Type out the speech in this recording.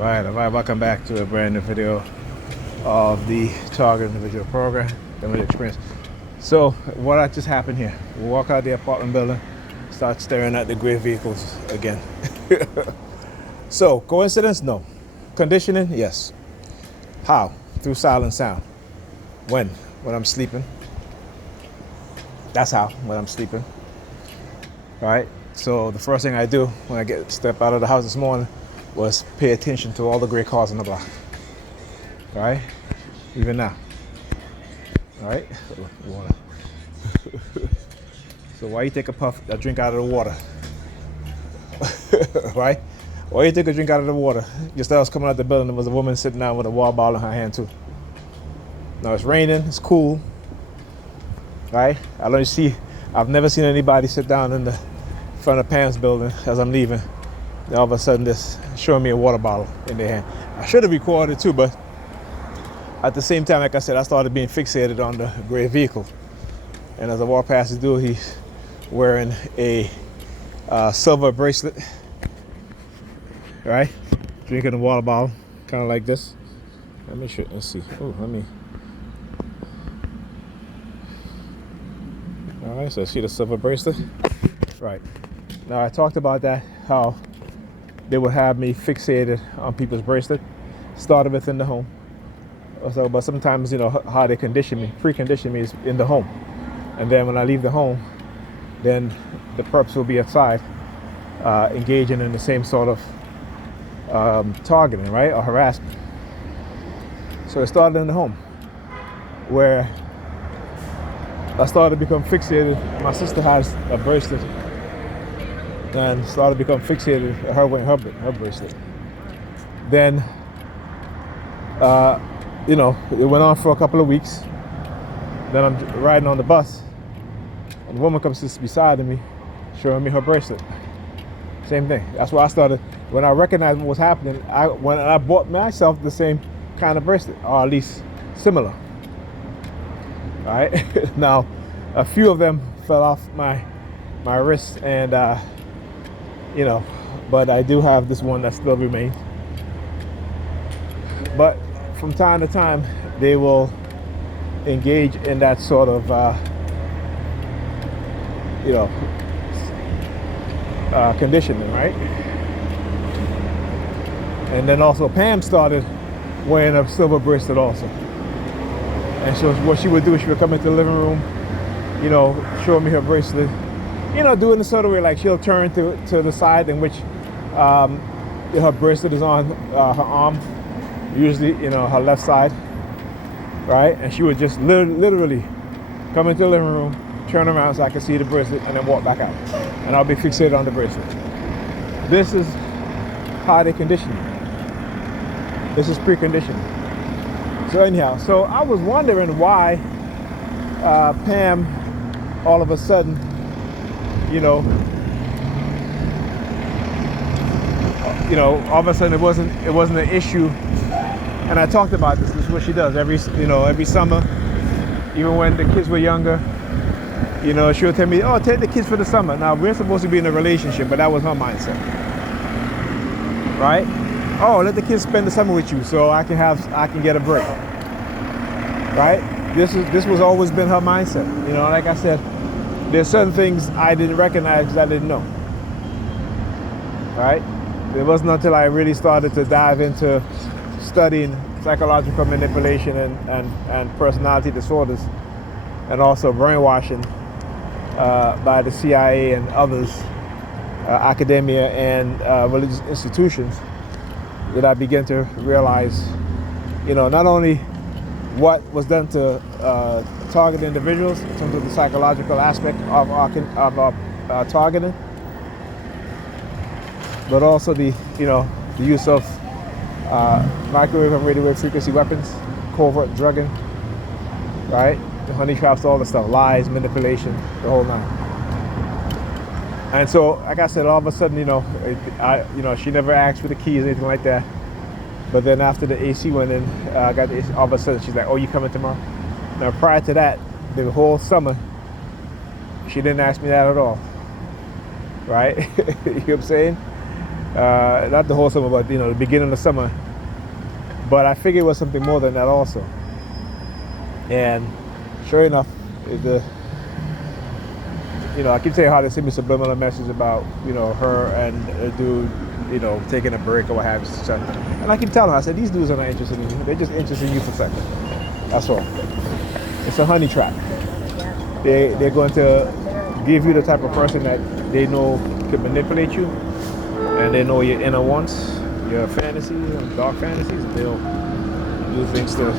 All right, welcome back to a brand new video of the Target Individual Program, Limited Experience. So, what just happened here? We walk out the apartment building, start staring at the gray vehicles again. So, coincidence? No. Conditioning? Yes. How? Through silent sound. When? When I'm sleeping. That's how, when I'm sleeping. All right? So, the first thing I do when I step out of the house this morning was pay attention to all the gray cars on the block. All right? Even now. All right? Water. So why you take a drink out of the water? Right? Why you take a drink out of the water? Just as I was coming out the building, there was a woman sitting down with a water bottle in her hand too. Now it's raining, it's cool. Right? I've never seen anybody sit down in the front of Pam's building as I'm leaving. And all of a sudden, this showing me a water bottle in their hand. I should have recorded too, but at the same time, like I said, I started being fixated on the gray vehicle. And as I walk past the dude, he's wearing a silver bracelet, right? Drinking a water bottle, kind of like this. Let's see. Oh, all right, so see the silver bracelet? Right. Now, I talked about that, how they would have me fixated on people's bracelet, started within the home. So, but sometimes, how they precondition me is in the home. And then when I leave the home, then the perps will be outside, engaging in the same sort of targeting, right, or harassment. So it started in the home, where I started to become fixated. My sister has a bracelet, and started to become fixated at her wearing her bracelet. Then, it went on for a couple of weeks. Then I'm riding on the bus, and the woman comes to sit beside of me, showing me her bracelet. Same thing. That's why I started, when I recognized what was happening, I bought myself the same kind of bracelet, or at least similar. All right. Now, a few of them fell off my wrist, and but I do have this one that still remains. But from time to time, they will engage in that sort of, conditioning, right? And then also Pam started wearing a silver bracelet also. And so what she would do, she would come into the living room, show me her bracelet, doing the sort of way, like she'll turn to the side in which her bracelet is on her arm, usually, her left side, right? And she would just literally come into the living room, turn around so I could see the bracelet, and then walk back out. And I'll be fixated on the bracelet. This is how they condition you. This is preconditioning. So anyhow, so I was wondering why Pam, all of a sudden, all of a sudden it wasn't an issue. And I talked about this. This is what she does every summer, even when the kids were younger. She would tell me, "Oh, take the kids for the summer." Now we're supposed to be in a relationship, but that was her mindset, right? Oh, let the kids spend the summer with you, so I can get a break, right? This was always been her mindset. Like I said, there's certain things I didn't recognize because I didn't know, right? It wasn't until I really started to dive into studying psychological manipulation and personality disorders, and also brainwashing by the CIA and others, academia and religious institutions, that I began to realize, not only what was done to target individuals in terms of the psychological aspect of our targeting, but also the use of microwave and radio wave frequency weapons, covert drugging, right? The honey traps, all the stuff, lies, manipulation, the whole nine. And so, like I said, all of a sudden, she never asked for the keys or anything like that. But then after the AC went in, I got the AC, all of a sudden she's like, "Oh, you coming tomorrow?" Now, prior to that, the whole summer, she didn't ask me that at all, right? You know what I'm saying? Not the whole summer, but the beginning of the summer. But I figured it was something more than that also. And sure enough, the I keep saying how they send me subliminal message about her and a dude taking a break or what have you. And I keep telling her, I said, these dudes are not interested in you. They're just interested in you for sex. That's all. It's a honey trap. They're going to give you the type of person that they know can manipulate you, and they know your inner wants, your fantasies, dark fantasies. They'll do things to